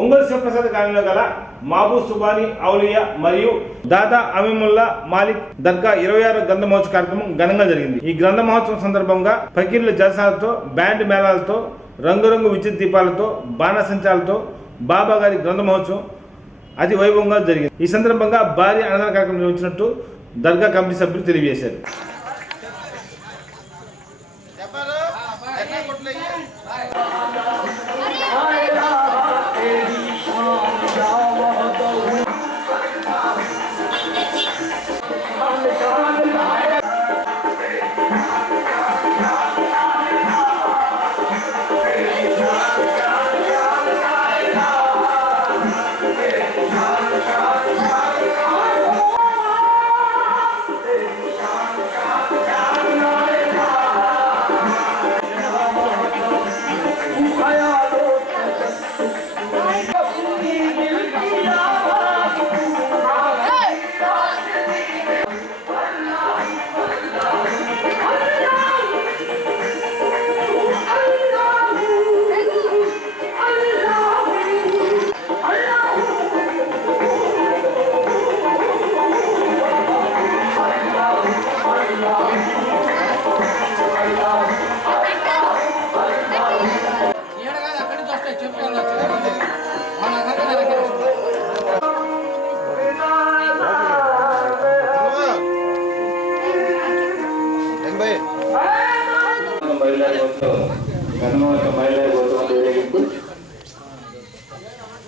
ఒంగోలు శివప్రసాద్ కాలనీలో గల మాబూ సుబానీ ఔలియా మరియు దాదా అమీముల్లా మాలిక్ దర్గా 26వ గ్రంథ మహోత్సవ కార్యక్రమం ఘనంగా జరిగింది. ఈ గ్రంథ మహోత్సవం సందర్భంగా ఫకీర్ల జల్సాలతో, బ్యాండ్ మేళాలతో, రంగురంగు విద్యుత్ దీపాలతో, బాణసంచాలతో బాబా గారి గ్రంథ మహోత్సవం అతి వైభవంగా జరిగింది. ఈ సందర్భంగా భారీ అన్నదాన కార్యక్రమం నిర్వహించినట్టు దర్గా కమిటీ సభ్యులు తెలియజేశారు.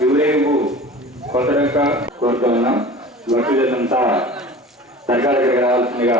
ఊరేగింపు కొత్తగా కోరుతున్నాం. భక్తులంతా దర్గా దగ్గరికి రావాల్సిందిగా.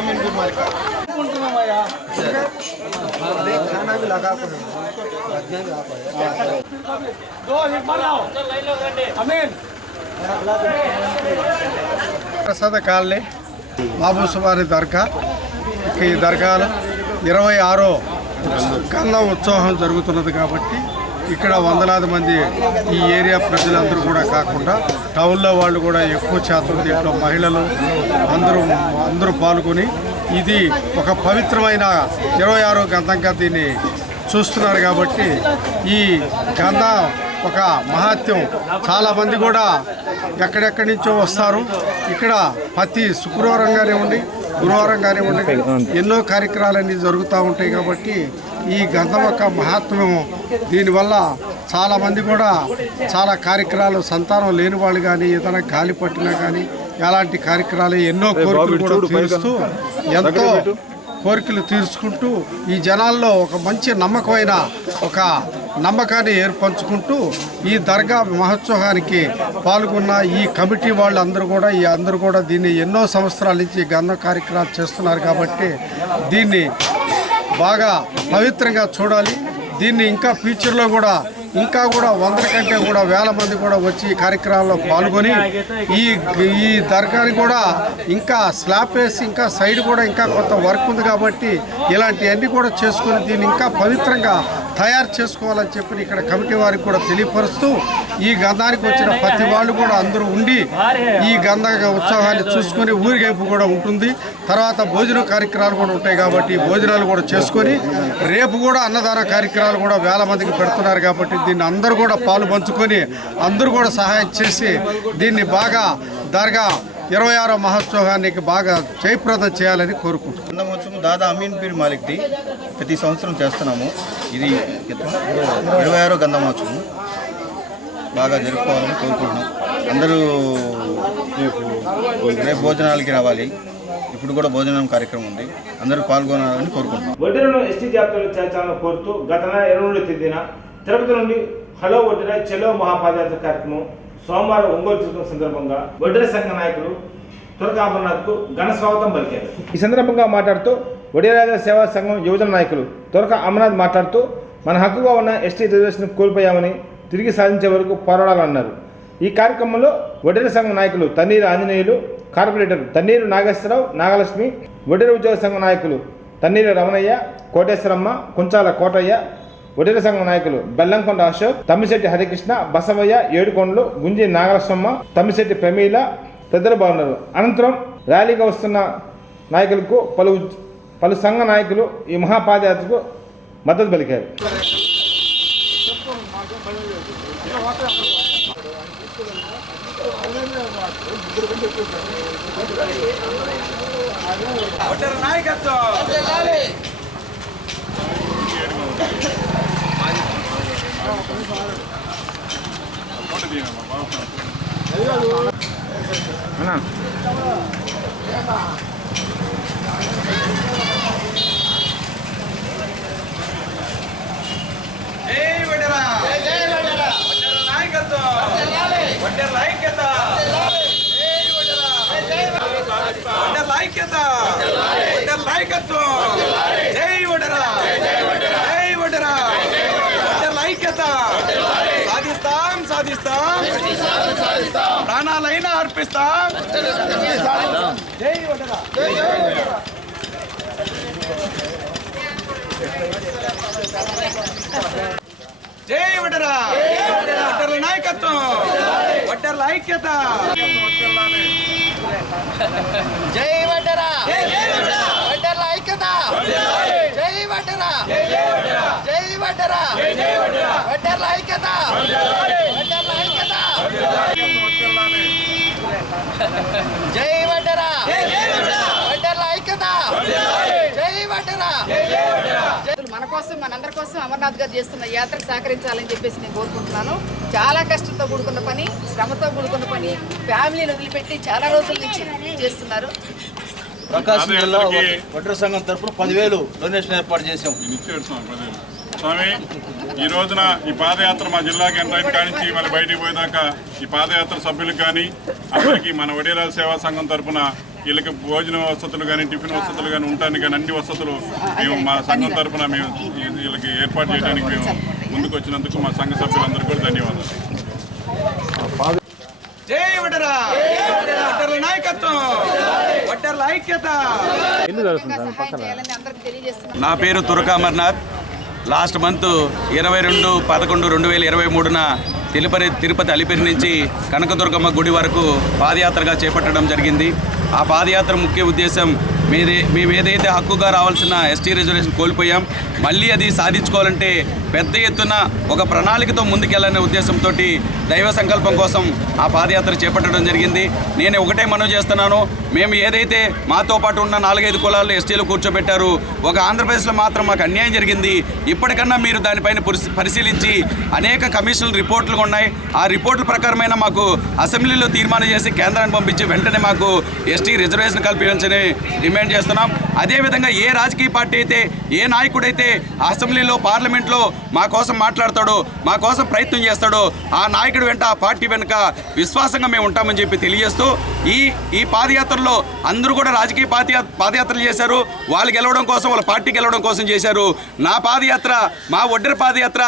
अमीन भी मालिक खाना भी लगा ప్రసాద కాలనీ బాబు సుబాని దర్గా ఈ దర్గాలో 26వ గంధ ఉత్సవం జరుగుతున్నది కాబట్టి ఇక్కడ వందలాది మంది ఈ ఏరియా ప్రజలందరూ కూడా కాకుండా టౌన్లో వాళ్ళు కూడా ఎక్కువ శాతం దీంట్లో మహిళలు అందరూ పాల్గొని ఇది ఒక పవిత్రమైన 26వ గంధంగా దీన్ని చూస్తున్నారు కాబట్టి ఈ గంధ ఒక మహత్యం చాలామంది కూడా ఎక్కడెక్కడి నుంచో వస్తారు. ఇక్కడ ప్రతి శుక్రవారం కానివ్వండి గురువారం కానివ్వండి ఎన్నో కార్యక్రమాలన్నీ జరుగుతూ ఉంటాయి కాబట్టి ఈ గంధం యొక్క మహాత్మ్యం దీనివల్ల చాలామంది కూడా చాలా కార్యక్రమాలు సంతానం లేని వాళ్ళు కానీ ఏదైనా గాలి పట్టినా కానీ ఎలాంటి కార్యక్రమాలు ఎన్నో కోరికలు కూడా తీరుస్తూ ఎంతో కోరికలు తీర్చుకుంటూ ఈ జనాల్లో ఒక మంచి నమ్మకమైన ఒక నమ్మకాన్ని ఏర్పరచుకుంటూ ఈ దర్గా మహోత్సవానికి పాల్గొన్న ఈ కమిటీ వాళ్ళు అందరూ కూడా దీన్ని ఎన్నో సంవత్సరాల నుంచి గంధ కార్యక్రమాలు చేస్తున్నారు కాబట్టి దీన్ని బాగా పవిత్రంగా చూడాలి. దీన్ని ఇంకా ఫ్యూచర్లో కూడా 100 కంటే కూడా వేల మంది కూడా వచ్చి ఈ కార్యక్రమాల్లో పాల్గొని ఈ దర్గాని కూడా ఇంకా స్లాబ్ వేసి ఇంకా సైడ్ కూడా ఇంకా కొంత వర్క్ ఉంది కాబట్టి ఇలాంటివన్నీ కూడా చేసుకొని దీన్ని ఇంకా పవిత్రంగా తయారు చేసుకోవాలని చెప్పి ఇక్కడ కమిటీ వారికి కూడా తెలియపరుస్తూ ఈ గంధానికి వచ్చిన ప్రతి వాళ్ళు కూడా అందరూ ఉండి ఈ గంధ ఉత్సవాన్ని చూసుకొని ఊరిగైపు కూడా ఉంటుంది. తర్వాత భోజన కార్యక్రమాలు కూడా ఉంటాయి కాబట్టి భోజనాలు కూడా చేసుకొని రేపు కూడా అన్నదాన కార్యక్రమాలు కూడా వేల మందికి పెడుతున్నారు కాబట్టి దీన్ని అందరూ కూడా పాలు పంచుకొని అందరూ కూడా సహాయం చేసి దీన్ని బాగా దర్గా 26వ మహోత్సవానికి బాగా జయప్రదం చేయాలని కోరుకుంటున్నాను. గంధ మహోత్సవం దాదా అమీన్ పీర్ మాలిక్ది ప్రతి సంవత్సరం చేస్తున్నాము. ఇది 26వ గంధ మహోత్సవం బాగా జరుపుకోవాలని కోరుకుంటున్నాం. అందరూ రేపు భోజనాలకి రావాలి. ఇప్పుడు కూడా భోజనం కార్యక్రమం ఉంది, అందరూ పాల్గొనాలని కోరుకుంటున్నాం. వడ్డెరను ఎస్టీ జాబితాలో చేర్చాలని కోరుతూ గత నెల 22వ తేదీన తిరుపతి నుండి హలో వడ్డెర చెలో మహాపాదయాత్ర కార్యక్రమం సోమవారం ఒంగోలు చేరుకున్న సందర్భంగా వడ్డెర సంఘ నాయకులు తురక అమర్నాథ్కు ఘన స్వాగతం పలికారు. ఈ సందర్భంగా మాట్లాడుతూ వడ్డెర సేవా సంఘం యువజన నాయకులు తురక అమర్నాథ్ మాట్లాడుతూ మన హక్కుగా ఉన్న ఎస్టీ రిజర్వేషన్ కోల్పోయామని తిరిగి సాధించే వరకు పోరాడాలన్నారు. ఈ కార్యక్రమంలో వడ్డెర సంఘం నాయకులు తన్నీరు ఆంజనేయులు, కార్పొరేటర్ తన్నీరు నాగేశ్వరరావు, నాగలక్ష్మి, వడ్డెర ఉద్యోగ సంఘ నాయకులు తన్నీరు రమణయ్య, కోటేశ్వరమ్మ, కుంచాల కోటయ్య, వడ్డెర సంఘం నాయకులు బెల్లంకొండ అశోక్, తమ్మిశెట్టి హరికృష్ణ, బసవయ్య, ఏడుకొండలు, గుంజి నాగలక్ష్మమ్మ, తమ్మిశెట్టి ప్రమీల తదితరులు బాగున్నారు. అనంతరం ర్యాలీగా వస్తున్న నాయకులకు పలు సంఘ నాయకులు ఈ మహాపాదయాత్రకు మద్దతు పలికారు. ప్రాణాలైనా అర్పిస్తాం. జై వడ్డెర. జై వడ్డెర. వడ్డెర్ల నాయకత్వం, వడ్డెర్ల ఐక్యత. జై వడ్డెర. వడ్డెర్ల ఐక్యత. జై వడ్డెర. జై వడ్డెర. వడ్డెర్ల ఐక్యత. వడ్డెర్ల ఐక్యత. జై వడ్డెర. వడ్డెర్ల ఐక్యత. జై వడ్డెర. మన కోసం మనందరి కోసం అమర్నాథ్ గారు చేస్తున్న యాత్రకు సహకరించాలని చెప్పేసి నేను కోరుకుంటున్నాను. చాలా కష్టంతో కూడుకున్న పని, శ్రమతో కూడుకున్న పని, ఫ్యామిలీని వదిలిపెట్టి చాలా రోజుల నుంచి చేస్తున్నారు. ప్రకాశం జిల్లా వడ్డెర సంఘం తరఫున 10,000 డొనేషన్ ఏర్పాటు చేశాం. స్వామి, ఈ రోజున ఈ పాదయాత్ర మా జిల్లాకి ఎంట్రైన్ కానించి మళ్ళీ బయటికి పోయేదాకా ఈ పాదయాత్ర సభ్యులకు కానీ అందరికీ మన వడ్డెర సేవా సంఘం తరఫున వీళ్ళకి భోజన వసతులు కానీ టిఫిన్ వసతులు కానీ ఉండటానికి కానీ అన్ని వసతులు మేము మా సంఘం తరఫున మేము వీళ్ళకి ఏర్పాటు చేయడానికి మేము ముందుకు వచ్చినందుకు మా సంఘ సభ్యులందరికీ కూడా ధన్యవాదాలు. జై వడ్డెరా, వడ్డెర్ల నాయకత్వం, వడ్డెర్ల ఐక్యత. సహాయం చేయాలని అందరికీ తెలియజేస్తున్నాను. నా పేరు తురక అమర్నాథ్. లాస్ట్ మంత్ 22/11/2023న తిరుపతి అలిపిరి నుంచి కనకదుర్గమ్మ గుడి వరకు పాదయాత్రగా చేపట్టడం జరిగింది. ఆ పాదయాత్ర ముఖ్య ఉద్దేశం మేము ఏదైతే హక్కుగా రావాల్సిన ఎస్టీ రిజర్వేషన్ కోల్పోయాం, మళ్ళీ అది సాధించుకోవాలంటే పెద్ద ఎత్తున ఒక ప్రణాళికతో ముందుకెళ్లనే ఉద్దేశంతో దైవ సంకల్పం కోసం ఆ పాదయాత్ర చేపట్టడం జరిగింది. నేను ఒకటే మనవి చేస్తున్నాను, మేము ఏదైతే మాతో పాటు ఉన్న 4-5 కులాలు ఎస్టీలు కూర్చోబెట్టారు, ఒక ఆంధ్రప్రదేశ్లో మాత్రం మాకు అన్యాయం జరిగింది. ఇప్పటికన్నా మీరు దానిపైన పరిశీలించి అనేక కమిషన్ల రిపోర్ట్లు ఉన్నాయి. ఆ రిపోర్టుల ప్రకారమైన మాకు అసెంబ్లీలో తీర్మానం చేసి కేంద్రాన్ని పంపించి వెంటనే మాకు ఎస్టీ రిజర్వేషన్ కల్పించని డిమాండ్ చేస్తున్నాం. అదేవిధంగా ఏ రాజకీయ పార్టీ అయితే, ఏ నాయకుడైతే అసెంబ్లీలో పార్లమెంట్లో మా కోసం మాట్లాడతాడో, మా కోసం ప్రయత్నం చేస్తాడో, ఆ నాయకుడు వెంట ఆ పార్టీ వెనుక విశ్వాసంగా మేము ఉంటామని చెప్పి తెలియజేస్తూ ఈ పాదయాత్రలో అందరూ కూడా రాజకీయ పాదయాత్రలు చేశారు. వాళ్ళు గెలవడం కోసం, వాళ్ళ పార్టీ గెలవడం కోసం చేశారు. నా పాదయాత్ర, మా వడ్డెర పాదయాత్ర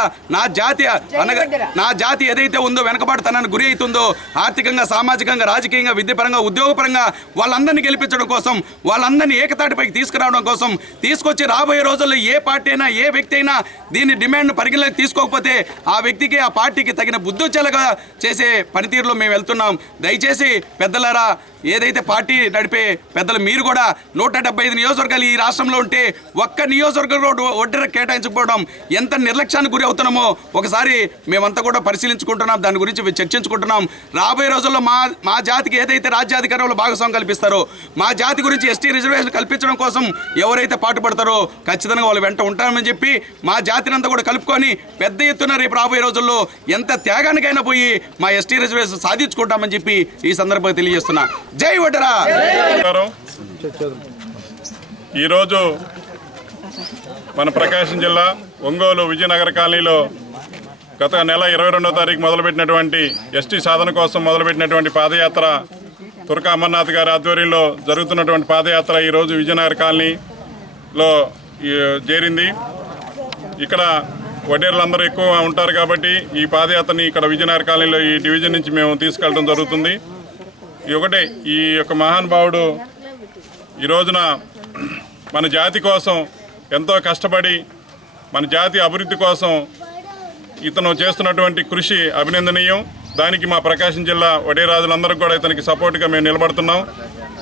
నా జాతి ఏదైతే ఉందో వెనకబాటుతనానికి గురి అవుతుందో, ఆర్థికంగా, సామాజికంగా, రాజకీయంగా, విద్యాపరంగా, ఉద్యోగపరంగా వాళ్ళందరినీ గెలిపించడం కోసం, వాళ్ళందరినీ ఏకతాటిపైకి తీసుకురావడం కోసం తీసుకొచ్చి రాబోయే రోజుల్లో ఏ పార్టీ అయినా, ఏ వ్యక్తి అయినా దీని డిమాండ్ను పరిగణలోకి తీసుకోకపోతే ఆ వ్యక్తికి, ఆ పార్టీకి తగిన బుద్ధొచ్చేలాగా చేసే పనితీరులో మేము వెళ్తున్నాం. దయచేసి పెద్దలారా, ఏదైతే పార్టీ నడిపే పెద్దలు మీరు కూడా 175 నియోజకవర్గాలు ఈ రాష్ట్రంలో ఉంటే ఒక్క నియోజకవర్గంలో ఒడ్డెర కేటాయించకపోవడం ఎంత నిర్లక్ష్యానికి గురి అవుతున్నామో ఒకసారి మేమంతా కూడా పరిశీలించుకుంటున్నాం, దాని గురించి చర్చించుకుంటున్నాం. రాబోయే రోజుల్లో మా జాతికి ఏదైతే రాజ్యాధికారంలో భాగస్వామ్యం కల్పిస్తారో, మా జాతి గురించి ఎస్టీ రిజర్వేషన్ కల్పించడం కోసం ఎవరైతే పాటుపడతారో ఖచ్చితంగా వాళ్ళు వెంట ఉంటామని చెప్పి మా జాతిని అంతా కూడా కలుపుకొని పెద్ద ఎత్తున రేపు రాబోయే రోజుల్లో ఎంత త్యాగానికైనా పోయి మా ఎస్టీ రిజర్వేషన్ సాధించుకుంటామని చెప్పి ఈ సందర్భంగా తెలియజేస్తున్నా. జై వడ్డెరా. ఈరోజు మన ప్రకాశం జిల్లా ఒంగోలు విజయనగర కాలనీలో గత నెల 22వ తారీఖు మొదలుపెట్టినటువంటి ఎస్టీ సాధన కోసం మొదలుపెట్టినటువంటి పాదయాత్ర తురక అమర్నాథ్ గారి ఆధ్వర్యంలో జరుగుతున్నటువంటి పాదయాత్ర ఈరోజు విజయనగర కాలనీలో చేరింది. ఇక్కడ వడ్డేర్లందరూ ఎక్కువ ఉంటారు కాబట్టి ఈ పాదయాత్రని ఇక్కడ విజయనగర కాలనీలో ఈ డివిజన్ నుంచి మేము తీసుకెళ్ళడం జరుగుతుంది. ఈ యొక్క మహానుభావుడు ఈ రోజున మన జాతి కోసం ఎంతో కష్టపడి మన జాతి అభివృద్ధి కోసం ఇతను చేస్తున్నటువంటి కృషి అభినందనీయం. దానికి మా ప్రకాశం జిల్లా వడ్డేరాజులందరికీ కూడా ఇతనికి సపోర్ట్గా మేము నిలబడుతున్నాం.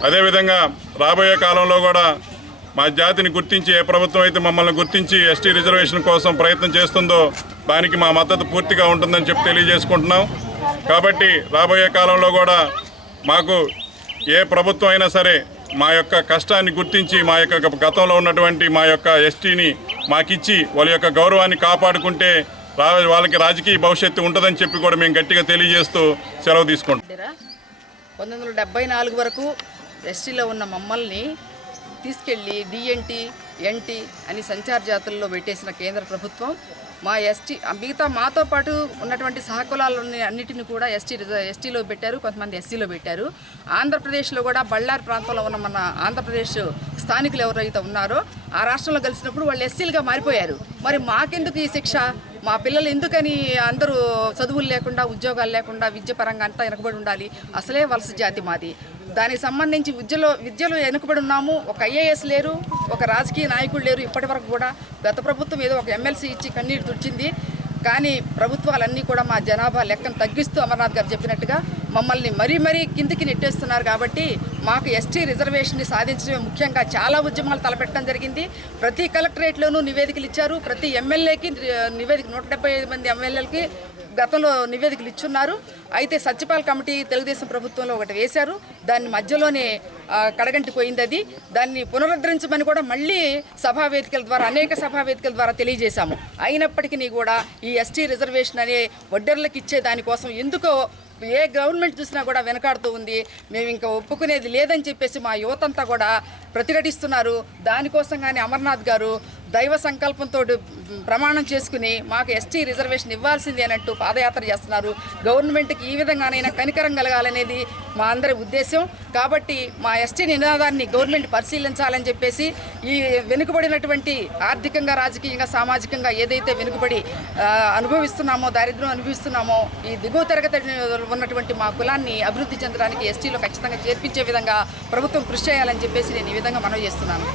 అదేవిధంగా రాబోయే కాలంలో కూడా మా జాతిని గుర్తించి, ఏ ప్రభుత్వం అయితే మమ్మల్ని గుర్తించి ఎస్టీ రిజర్వేషన్ కోసం ప్రయత్నం చేస్తుందో దానికి మా మద్దతు పూర్తిగా ఉంటుందని చెప్పి తెలియజేసుకుంటున్నాం. కాబట్టి రాబోయే కాలంలో కూడా మాకు ఏ ప్రభుత్వం అయినా సరే మా యొక్క కష్టాన్ని గుర్తించి మా యొక్క గతంలో ఉన్నటువంటి మా యొక్క ఎస్టీని మాకిచ్చి వాళ్ళ యొక్క గౌరవాన్ని కాపాడుకుంటే వాళ్ళకి రాజకీయ భవిష్యత్తు ఉంటుందని చెప్పి కూడా మేము గట్టిగా తెలియజేస్తూ సెలవు తీసుకుంటాం. 1974 వరకు ఎస్టీలో ఉన్న మమ్మల్ని తీసుకెళ్ళి డిఎన్టీ, ఎన్టీ అని సంచార జాతుల్లో పెట్టేసిన కేంద్ర ప్రభుత్వం మా ఎస్టీ మిగతా మాతో పాటు ఉన్నటువంటి సహకులాలని అన్నిటిని కూడా ఎస్టీలో పెట్టారు, కొంతమంది ఎస్సీలో పెట్టారు. ఆంధ్రప్రదేశ్లో కూడా బళ్ళారి ప్రాంతంలో ఉన్న మన ఆంధ్రప్రదేశ్ స్థానికులు ఎవరైతే ఉన్నారో ఆ రాష్ట్రంలో కలిసినప్పుడు వాళ్ళు ఎస్సీలుగా మారిపోయారు. మరి మాకెందుకు ఈ శిక్ష? మా పిల్లలు ఎందుకని అందరూ చదువులు లేకుండా, ఉద్యోగాలు లేకుండా, విద్య పరంగా అంతా వెనకబడి ఉండాలి? అసలే వలస జాతి మాది. దానికి సంబంధించి విద్యలో వెనుకబడి ఉన్నాము. ఒక ఐఏఎస్ లేరు, ఒక రాజకీయ నాయకుడు లేరు. ఇప్పటి వరకు కూడా గత ప్రభుత్వం ఏదో ఒక ఎమ్మెల్సీ ఇచ్చి కన్నీరు తుడిచింది. కానీ ప్రభుత్వాలన్నీ కూడా మా జనాభా లెక్కను తగ్గిస్తూ అమర్నాథ్ గారు చెప్పినట్టుగా మమ్మల్ని మరీ కిందికి నెట్టేస్తున్నారు. కాబట్టి మాకు ఎస్టీ రిజర్వేషన్ని సాధించడమే ముఖ్యంగా చాలా ఉద్యమాలు తలపెట్టడం జరిగింది. ప్రతి కలెక్టరేట్లోనూ నివేదికలు ఇచ్చారు. ప్రతి ఎమ్మెల్యేకి నివేదిక 175 మంది ఎమ్మెల్యేలకి గతంలో నివేదికలు ఇచ్చున్నారు. అయితే సత్యపాల్ కమిటీ తెలుగుదేశం ప్రభుత్వంలో ఒకటి వేశారు, దాన్ని మధ్యలోనే కడగంటి పోయింది. అది దాన్ని పునరుద్ధరించమని కూడా మళ్ళీ సభావేదికల ద్వారా, అనేక సభావేదికల ద్వారా తెలియజేశాము. అయినప్పటికీ కూడా ఈ ఎస్టీ రిజర్వేషన్ అనే వడ్డెర్లకు ఇచ్చే దానికోసం ఎందుకో ఏ గవర్నమెంట్ చూసినా కూడా వెనకాడుతూ ఉంది. మేము ఇంకా ఒప్పుకునేది లేదని చెప్పేసి మా యువతంతా కూడా ప్రతిఘటిస్తున్నారు. దానికోసం కానీ అమర్నాథ్ గారు దైవ సంకల్పంతో ప్రమాణం చేసుకుని మాకు ఎస్టీ రిజర్వేషన్ ఇవ్వాల్సిందే అన్నట్టు పాదయాత్ర చేస్తున్నారు. గవర్నమెంట్కి ఈ విధంగానైనా కనికరం కలగాలనేది మా అందరి ఉద్దేశం. కాబట్టి మా ఎస్టీ నినాదాన్ని గవర్నమెంట్ పరిశీలించాలని చెప్పేసి ఈ వెనుకబడినటువంటి ఆర్థికంగా, రాజకీయంగా, సామాజికంగా ఏదైతే వెనుకబడి అనుభవిస్తున్నామో, దారిద్ర్యం అనుభవిస్తున్నామో, ఈ దిగువ తరగతి ఉన్నటువంటి మా కులాన్ని అభివృద్ధి చెందడానికి ఎస్టీలో ఖచ్చితంగా చేర్పించే విధంగా ప్రభుత్వం కృషి చేయాలని చెప్పేసి నేను ఈ విధంగా మనవి చేస్తున్నాను.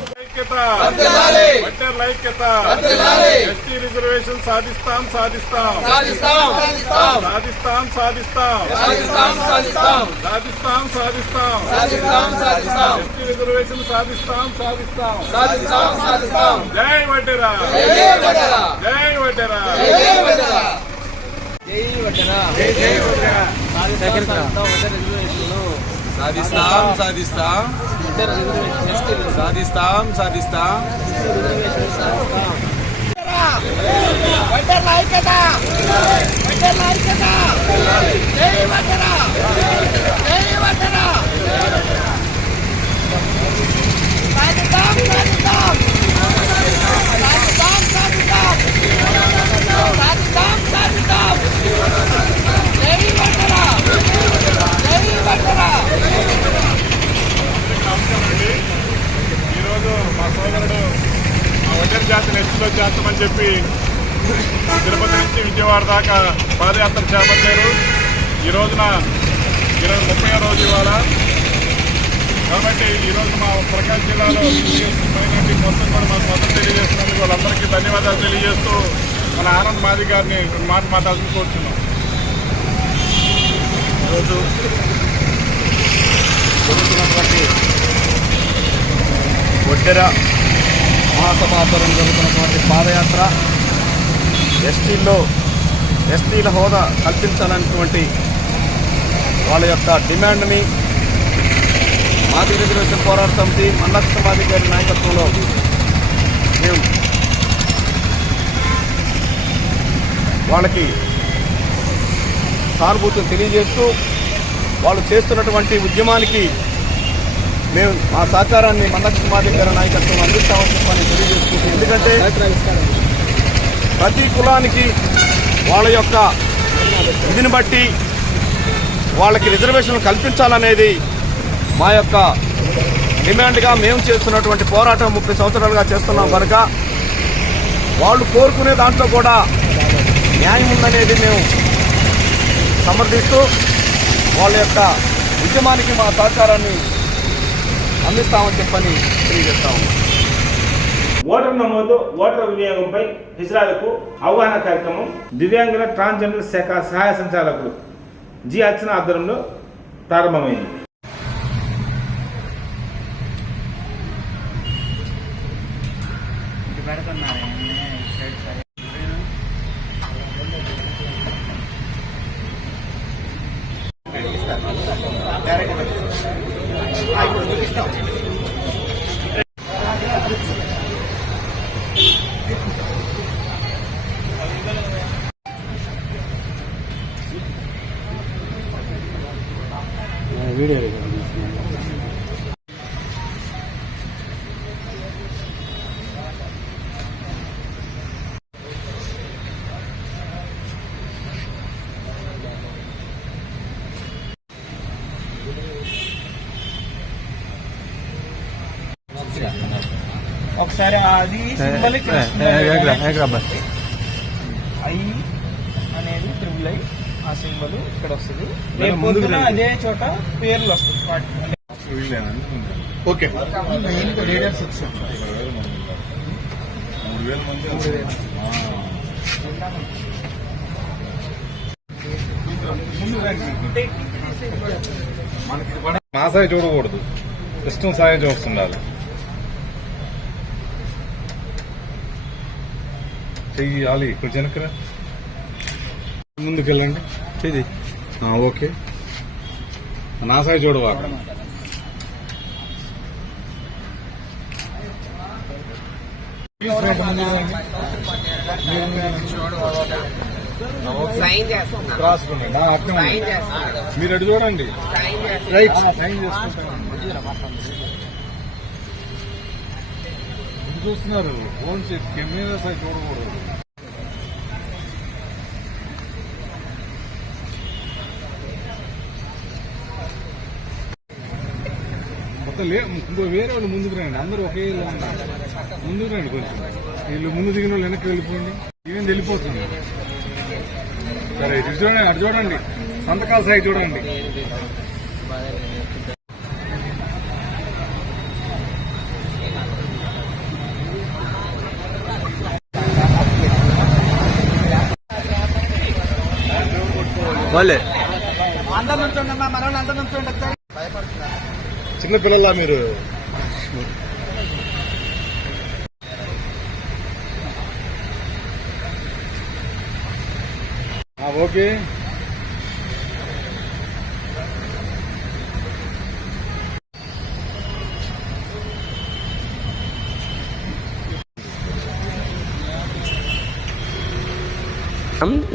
ఎస్టీ రిజర్వేషన్ సాధిస్తాం. ఎస్టీ రిజర్వేషన్ సాధిస్తాం. జై వడ్డెరా, జై వడ్డెరా. ఈరోజు మా సోదరుడు మా వడ్డెర జాతిని ఎస్టీలో చేస్తామని చెప్పి తిరుపతి నుంచి విజయవాడ దాకా పాదయాత్ర చేపట్టారు. ఈ రోజున 30వ రోజు ఇవాళ. కాబట్టి ఈరోజు మా ప్రకాశం జిల్లాలో మొత్తం కూడా మాకు మద్దతు తెలియజేస్తున్నందుకు వాళ్ళందరికీ ధన్యవాదాలు తెలియజేస్తూ మన ఆనంద్ మాది గారిని మాట మాట్లాడుతూ కోరుతున్నాం. ఈరోజు జరుగుతున్నటువంటి వడ్డెర మహాసభ ఆధ్వర్యంలో జరుగుతున్నటువంటి పాదయాత్ర ఎస్టీల హోదా కల్పించాలనేటువంటి వాళ్ళ యొక్క డిమాండ్ని మాది రిజర్వేషన్ పోరాట సమితి మల్లక్ష మాది గారి నాయకత్వంలో మేము వాళ్ళకి సానుభూతిని తెలియజేస్తూ వాళ్ళు చేస్తున్నటువంటి ఉద్యమానికి మేము మా సహకారాన్ని మల్లక్ష మాది గారి నాయకత్వం అందిస్తామని చెప్పని తెలియజేసుకుంటూ, ఎందుకంటే ప్రతి కులానికి వాళ్ళ యొక్క ఇదిని బట్టి వాళ్ళకి రిజర్వేషన్లు కల్పించాలనేది మా యొక్క డిమాండ్గా మేము చేస్తున్నటువంటి పోరాటం 30 సంవత్సరాలుగా చేస్తున్నాం కనుక వాళ్ళు కోరుకునే దాంట్లో కూడా న్యాయం ఉందనేది మేము సమర్థిస్తూ వాళ్ళ యొక్క ఉద్యమానికి మా సహకారాన్ని అందిస్తామని చెప్పని తెలియజేస్తాము. ఓటర్ నమోదు, ఓటర్ వినియోగంపై హిజ్రాలకు అవగాహన కార్యక్రమం దివ్యాంగుల ట్రాన్స్జెండర్ శాఖ సహాయ సంచాలకులు జి అర్చన ఆధ్వర్యంలో ప్రారంభమైంది. వీడియో ఒకసారి అది సింబలిక్ ఐ అనేది త్రిబుల్ ఐ, ఆ సింబల్ ఇక్కడ వస్తుంది. రేపు పొద్దున అదే చోట పేర్లు వస్తుంది. ఓకే, లీడర్ సెక్షన్ మా సాయి చూడకూడదు, సిస్టమ్ సాయం చూస్తుండాలి. చెయ్యాలి కొంచెం వెనకరా, ముందుకెళ్ళండి. చెయ్యి. ఓకే, నా సాయి చూడవా. రాసుకున్నాండి, నా అర్థం మీరు అటు చూడండి. రైట్, సైన్ చేసుకుంటాను. చూస్తున్నారు ఫోన్ కెమెరా సైడ్ చూడకూడదు. మొత్తం ఇంకో వేరే వాళ్ళు ముందుకు రండి, అందరూ ఒకే ముందుకు రండి. కొంచెం వీళ్ళు ముందు దిగిన వాళ్ళు వెనక్కి వెళ్ళిపోండి. ఇవేం వెళ్ళిపోతుంది. సరే ఇది చూడండి, అటు చూడండి, సంతకాల సైడ్ చూడండి. చిన్నపిల్లలా మీరు? ఓకే.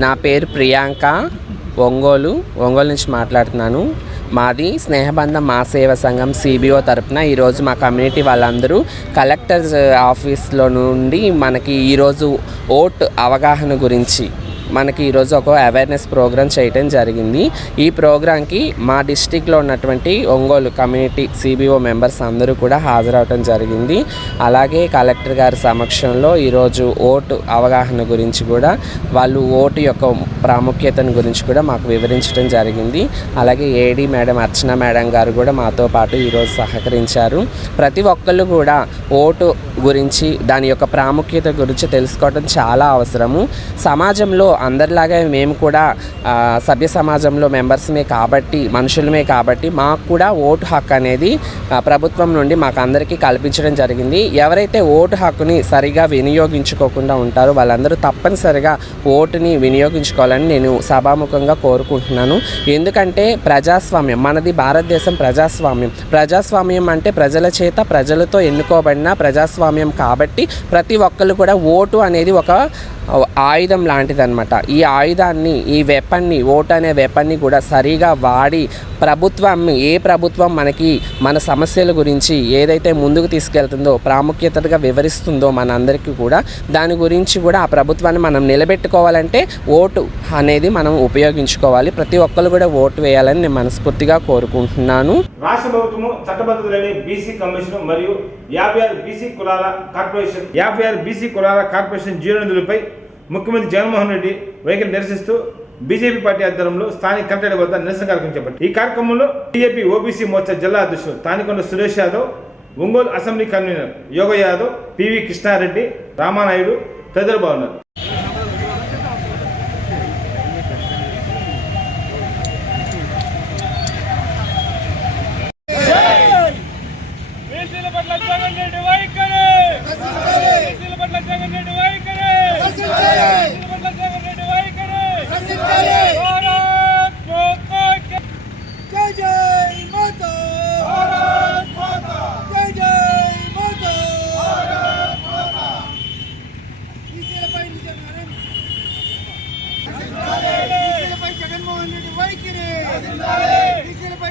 నా పేరు ప్రియాంక, ఒంగోలు నుంచి మాట్లాడుతున్నాను. మాది స్నేహబంధం మా సేవ సంఘం సిబిఓ తరపున ఈరోజు మా కమ్యూనిటీ వాళ్ళందరూ కలెక్టర్ ఆఫీస్లో నుండి మనకి ఈరోజు ఓట్ అవగాహన గురించి మనకి ఈరోజు ఒక అవేర్నెస్ ప్రోగ్రామ్ చేయడం జరిగింది. ఈ ప్రోగ్రాంకి మా డిస్టిక్లో ఉన్నటువంటి ఒంగోలు కమ్యూనిటీ సిబిఓ మెంబర్స్ అందరూ కూడా హాజరవటం జరిగింది. అలాగే కలెక్టర్ గారి సమక్షంలో ఈరోజు ఓటు అవగాహన గురించి కూడా వాళ్ళు ఓటు యొక్క ప్రాముఖ్యతను గురించి కూడా మాకు వివరించడం జరిగింది. అలాగే ఏడీ మేడం అర్చన మేడం గారు కూడా మాతో పాటు ఈరోజు సహకరించారు. ప్రతి ఒక్కళ్ళు కూడా ఓటు గురించి దాని యొక్క ప్రాముఖ్యత గురించి తెలుసుకోవడం చాలా అవసరము. సమాజంలో అందరిలాగా మేము కూడా సభ్య సమాజంలో మెంబర్స్మే కాబట్టి, మనుషులమే కాబట్టి మాకు కూడా ఓటు హక్కు అనేది ప్రభుత్వం నుండి మాకు అందరికీ కల్పించడం జరిగింది. ఎవరైతే ఓటు హక్కుని సరిగా వినియోగించుకోకుండా ఉంటారో వాళ్ళందరూ తప్పనిసరిగా ఓటుని వినియోగించుకోవాలని నేను సభాముఖంగా కోరుకుంటున్నాను. ఎందుకంటే ప్రజాస్వామ్యం మనది, భారతదేశం ప్రజాస్వామ్యం అంటే ప్రజల చేత ప్రజలతో ఎన్నుకోబడిన ప్రజాస్వామ్యం కాబట్టి ప్రతి ఒక్కళ్ళు కూడా ఓటు అనేది ఒక ఆయుధం లాంటిది అనమాట. ఈ ఆయుధాన్ని, ఈ వెపన్ని, ఓటు అనే వెపన్ని కూడా సరిగా వాడి ఏ ప్రభుత్వం మనకి మన సమస్యల గురించి ఏదైతే ముందుకు తీసుకెళ్తుందో, ప్రాముఖ్యతగా వివరిస్తుందో మనందరికీ కూడా దాని గురించి కూడా ఆ ప్రభుత్వాన్ని మనం నిలబెట్టుకోవాలంటే ఓటు అనేది మనం ఉపయోగించుకోవాలి. ప్రతి ఒక్కరు కూడా ఓటు వేయాలని నేను మనస్ఫూర్తిగా కోరుకుంటున్నాను. రాష్ట్ర ప్రభుత్వము చట్టబద్ధత లేని బీసీ కమిషన్ మరియు 56 బీసీ కులాల కార్పొరేషన్ జీరో నిధులపై ముఖ్యమంత్రి జగన్మోహన్ రెడ్డి వైఖరి నిరసిస్తూ బీజేపీ పార్టీ ఆధ్వర్యంలో స్థానిక కలెక్టరేట్ వద్ద నిరసన కార్యక్రమం చేపట్టారు. ఈ కార్యక్రమంలో టీఏపీ ఓబీసీ మోర్చా జిల్లా అధ్యక్షులు తానికొండ సురేష్ యాదవ్, ఒంగోలు అసెంబ్లీ కన్వీనర్ యోగ యాదవ్, పివి కృష్ణారెడ్డి, రామానాయుడు తదితరులు బాగున్నారు.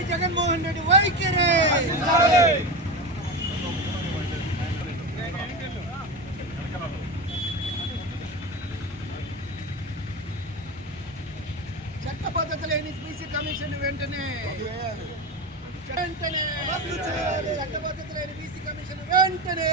జగన్మోహన్ రెడ్డి వైఖరి చట్టబద్ధత లేని బీసీ కమిషన్ వెంటనే చట్టబద్ధత లేని బీసీ కమిషన్ వెంటనే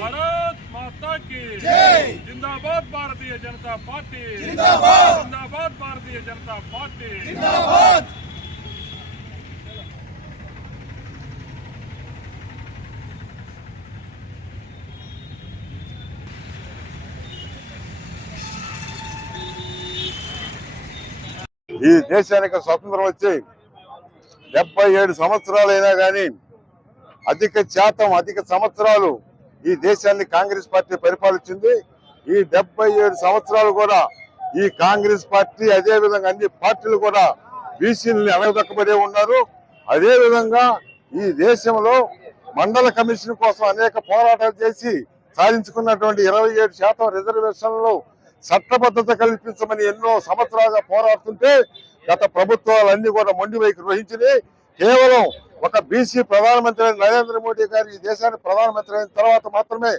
भारत माता की जय। जिंदाबाद भारतीय जनता पार्टी, जिंदाबाद भारतीय जनता पार्टी, जिंदाबाद। ఈ దేశానికి స్వతంత్రం వచ్చి 77 సంవత్సరాలైనా కానీ అధిక సంవత్సరాలు ఈ దేశాన్ని కాంగ్రెస్ పార్టీ పరిపాలించింది. ఈ 77 సంవత్సరాలు కూడా ఈ కాంగ్రెస్ పార్టీ, అదే విధంగా అన్ని పార్టీలు కూడా బీసీలని అణగదొక్కబడే ఉన్నారు. అదే విధంగా ఈ దేశంలో మండల కమిషన్ కోసం అనేక పోరాటాలు చేసి సాధించుకున్నటువంటి 27% రిజర్వేషన్లు చట్టబద్ధత కల్పించమని ఎన్నో సంవత్సరాలుగా పోరాడుతుంటే గత ప్రభుత్వాలన్నీ కూడా మొండి వైఖరి వహించినాయి. కేవలం ఒక బీసీ ప్రధానమంత్రి నరేంద్ర మోడీ గారు ఈ దేశానికి ప్రధానమంత్రి అయిన తర్వాత మాత్రమే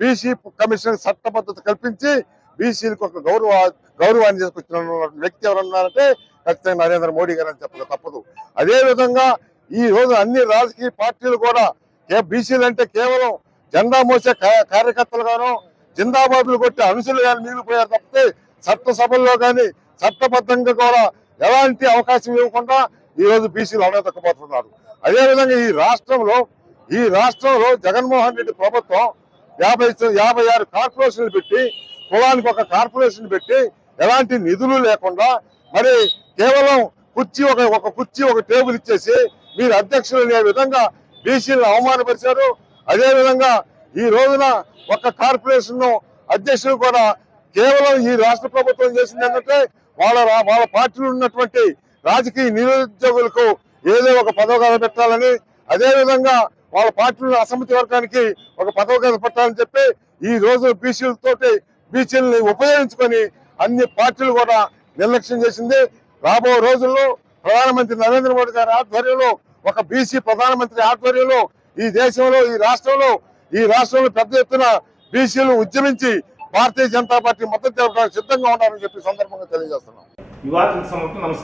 బీసీ కమిషన్ చట్టబద్ధత కల్పించి బీసీలకు ఒక గౌరవాన్ని తీసుకొచ్చిన వ్యక్తి ఎవరన్నారంటే ఖచ్చితంగా నరేంద్ర మోడీ గారు అని చెప్పక తప్పదు. అదే విధంగా ఈ రోజు అన్ని రాజకీయ పార్టీలు కూడా బీసీలు అంటే కేవలం జెండా మోసే కార్యకర్తలుగాను జిందాబాబులు కొట్టే అనుసులుగాను మిగిలిపోయారు తప్పితే చట్టసభల్లో కానీ చట్టబద్ధంగా కూడా ఎలాంటి అవకాశం ఇవ్వకుండా ఈ రోజు బీసీలు అడగదక్కపోతున్నారు. అదేవిధంగా ఈ రాష్ట్రంలో జగన్మోహన్ రెడ్డి ప్రభుత్వం 56 కార్పొరేషన్లు పెట్టి కులానికి ఒక కార్పొరేషన్ పెట్టి ఎలాంటి నిధులు లేకుండా మరి కేవలం ఒక కుర్చీ ఒక టేబుల్ ఇచ్చేసి మీరు అధ్యక్షులు అనే విధంగా బీసీలను అవమానపరిచారు. అదేవిధంగా ఈ రోజున ఒక కార్పొరేషన్ అధ్యక్షులు కూడా కేవలం ఈ రాష్ట్ర ప్రభుత్వం చేసింది ఏంటంటే వాళ్ళ పార్టీలో ఉన్నటువంటి రాజకీయ నిరుద్యోగులకు ఏదో ఒక పదవి పెట్టాలని, అదేవిధంగా వాళ్ళ పార్టీలో అసమ్మతి వర్గానికి ఒక పదవి పెట్టాలని చెప్పి ఈ రోజు బీసీలని ఉపయోగించుకొని అన్ని పార్టీలు కూడా నిర్లక్ష్యం చేసింది. రాబో రోజుల్లో ప్రధానమంత్రి నరేంద్ర మోడీ గారి ఆధ్వర్యంలో ఒక బీసీ ప్రధానమంత్రి ఆధ్వర్యంలో ఈ దేశంలో ఈ రాష్ట్రంలో పెద్ద ఎత్తున బీసీలు ఉద్యమించి భారతీయ జనతా పార్టీ మద్దతు తెలపడానికి సిద్ధంగా ఉన్నారని చెప్పి సందర్భంగా తెలియజేస్తున్నాం. ఈ వార్తలకు సమాప్తం. నమస్కారం.